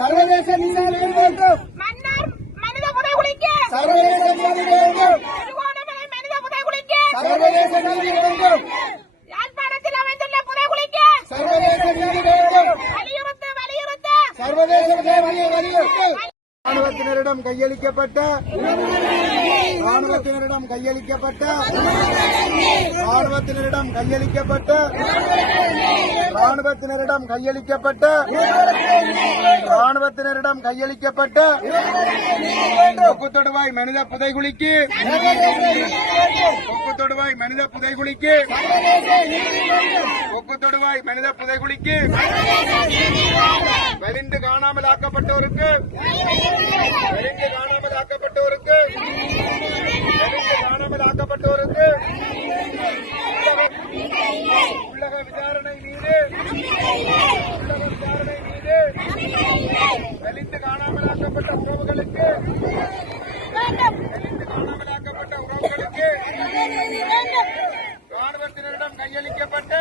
சர்வதேச விசாரணை வேண்டும். மன்னார் மனித புதைகுழிக்கு சர்வதேச நீதி வேண்டும். மனித புதைகுழிக்கு சர்வதேச நீதி வேண்டும். யாழ்ப்பாணத்தில் அமைந்துள்ள புதைகுழிக்கு சர்வதேச நீதி வேண்டும். வலியுறுத்து வலியுறுத்து சர்வதேச வலியுறுத்து. ராணுவத்தினரிடம் கையளிக்கப்பட்ட ராணுவத்தினரிடம் கையளிக்கப்பட்ட ராணுவத்தினரிடம் கையளிக்கப்பட்ட ராணுவத்தினரிடம் கையளிக்கப்பட்ட ராணுவத்தினரிடம் கையளிக்கப்பட்ட கொக்குத்தொடுவாய் மனித புதைகுழிக்கு கொக்குத்தொடுவாய் மனித புதைகுழிக்கு கொக்குத்தொடுவாய் மனித புதைகுழிக்கு வலிந்து காணாமல் ஆக்கப்பட்டோருக்கு வலிந்து காணாமல் ஆக்கப்பட்டோருக்கு வலிந்து காணாமல் ஆக்கப்பட்டோருக்கு உள்ளக விசாரணை மீது வலிந்து காணாமல் ஆக்கப்பட்ட உறவுகளுக்கு வலிந்து காணாமல் ஆக்கப்பட்ட உறவுகளுக்கு ராணுவத்தினரிடம் கையளிக்கப்பட்ட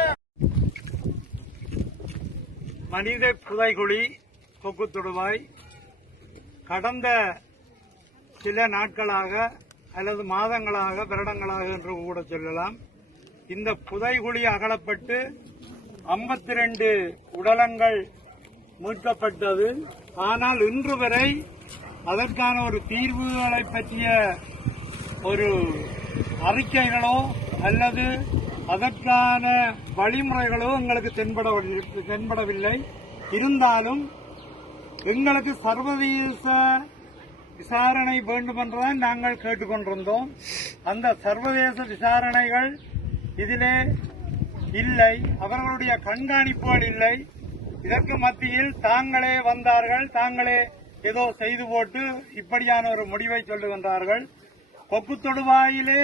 மனித புதைகுழி கொக்குத்தொடுவாய் கடந்த சில நாட்களாக அல்லது மாதங்களாக வருடங்களாக என்று கூட சொல்லலாம் இந்த புதைகுழி அகலப்பட்டு 52 உடலங்கள் மீட்கப்பட்டது. ஆனால் இன்று வரை அதற்கான ஒரு தீர்வுகளை பற்றிய ஒரு அறிக்கைகளோ அல்லது அதற்கான வழிமுறைகளோ எங்களுக்கு தென்படவில்லை. இருந்தாலும் எங்களுக்கு சர்வதேச விசாரணை வேண்டும் என்றுதான் நாங்கள் கேட்டுக்கொண்டிருந்தோம். அந்த சர்வதேச விசாரணைகள் இதிலே இல்லை, அவர்களுடைய கண்காணிப்புகள் இல்லை. இதற்கு மத்தியில் தாங்களே வந்தார்கள், தாங்களே ஏதோ செய்து போட்டு இப்படியான ஒரு முடிவை சொல்லுகின்றார்கள். கொக்குத்தொடுவாயிலே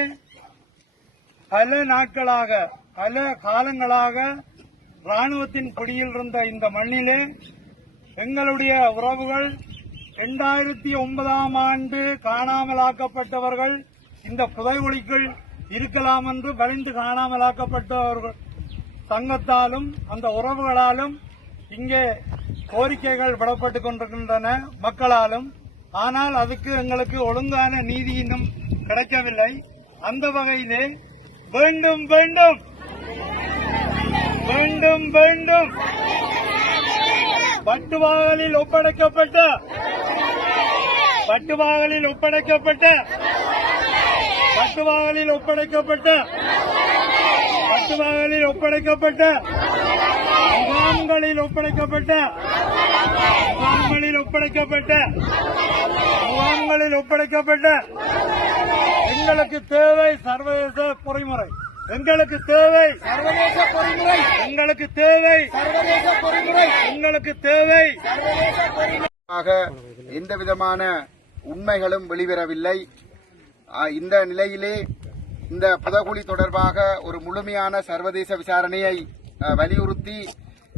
பல நாட்களாக பல காலங்களாக ராணுவத்தின் பிடியில் இருந்த இந்த மண்ணிலே எங்களுடைய உறவுகள் 2009ஆம் ஆண்டு காணாமலாக்கப்பட்டவர்கள் இந்த புதைகுழிக்குள் இருக்கலாம் என்று வலிந்து காணாமலாக்கப்பட்டவர்கள் சங்கத்தாலும் அந்த உறவுகளாலும் இங்கே கோரிக்கைகள் விடப்பட்டுக் கொண்டிருக்கின்றன மக்களாலும். ஆனால் அதுக்கு எங்களுக்கு ஒழுங்கான நீதி இன்னும் கிடைக்கவில்லை. அந்த வகையிலே வேண்டும் வேண்டும் வேண்டும் வேண்டும் பட்டுவாகலில் ஒப்படைக்கப்பட்ட பட்டுவாகலில் ஒப்படைக்கப்பட்ட பட்டுவாகலில் ஒப்படைக்கப்பட்ட பட்டுவாகலில் ஒப்படைக்கப்பட்ட முகாம்களில் ஒப்படைக்கப்பட்ட முகாம்களில் ஒப்படைக்கப்பட்ட முகாம்களில் ஒப்படைக்கப்பட்ட எங்களுக்கு தேவை சர்வதேச பொறிமுறை. எங்களுக்கு தேவை சர்வதேச பொறிமுறை. எங்களுக்கு தேவை சர்வதேச பொறிமுறை. எங்களுக்கு தேவை சர்வதேச பொறிமுறை. எந்த விதமான உண்மைகளும் வெளிவரவில்லை. இந்த நிலையிலே இந்த புதைகுழி தொடர்பாக ஒரு முழுமையான சர்வதேச விசாரணையை வலியுறுத்தி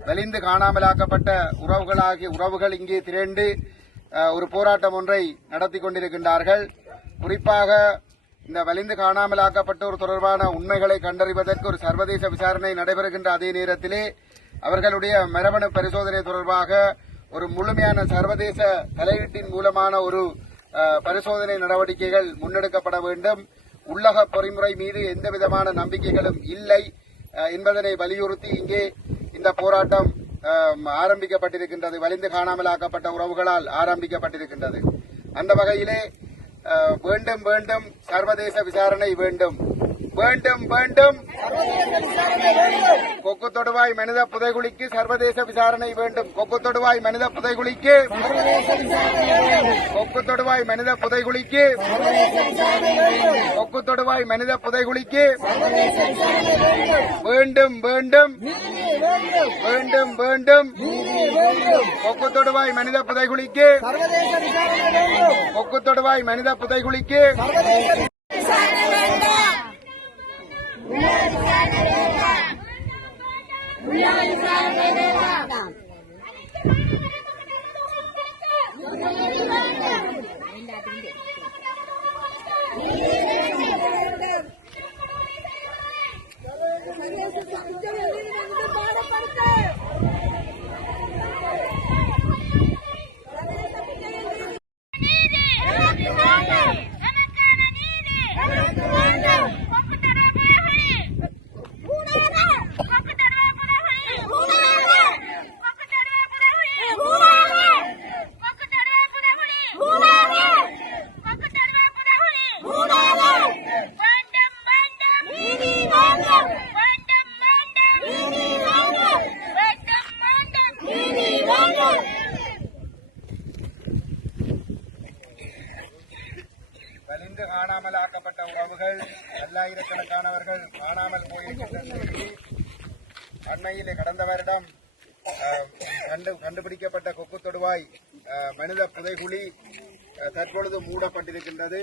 வலிந்து காணாமலாக்கப்பட்ட உறவுகள் இங்கே திரண்டு ஒரு போராட்டம் ஒன்றை நடத்தி கொண்டிருக்கின்றார்கள். குறிப்பாக இந்த வலிந்து காணாமலாக்கப்பட்டோர் தொடர்பான உண்மைகளை கண்டறிவதற்கு ஒரு சர்வதேச விசாரணை நடைபெறுகின்ற அதே நேரத்திலே அவர்களுடைய மரபணு பரிசோதனை தொடர்பாக ஒரு முழுமையான சர்வதேச தலையீட்டின் மூலமான ஒரு பரிசோதனை நடவடிக்கைகள் முன்னெடுக்கப்பட வேண்டும். உள்ளக பொறிமுறை மீது எந்தவிதமான நம்பிக்கைகளும் இல்லை என்பதனை வலியுறுத்தி இங்கே இந்த போராட்டம் ஆரம்பிக்கப்பட்டிருக்கின்றது. வலிந்து காணாமலாக்கப்பட்ட உறவுகளால் ஆரம்பிக்கப்பட்டிருக்கின்றது. அந்த வகையிலே வேண்டும் வேண்டும் சர்வதேச விசாரணை வேண்டும். வேண்டும் வேண்டும் கொக்குத்தொடுவாய் மனித புதைகுழிக்கு சர்வதேச விசாரணை வேண்டும். கொக்குத்தொடுவாய் மனித புதைகுழிக்கு கொக்குத்தொடுவாய் மனித புதைகுழிக்கு கொக்குத்தொடுவாய் மனித புதைகுழிக்கு வேண்டும் வேண்டும் வேண்டும் வேண்டும் கொக்குத்தொடுவாய் மனித புதைகுழிக்கு கொக்குத்தொடுவாய் மனித புதைகுழிக்கு பாடப்படுத்த வலிந்து காணாமலாக்கப்பட்ட உறவுகள் பல்லாயிரக்கணக்கானவர்கள் காணாமல் போயிருக்கின்ற செய்தி அண்மையிலே கடந்த வருடம் கண்டுபிடிக்கப்பட்ட கொக்கு தொடுவாய் மனித புதைகுழி தற்பொழுது மூடப்பட்டிருக்கின்றது.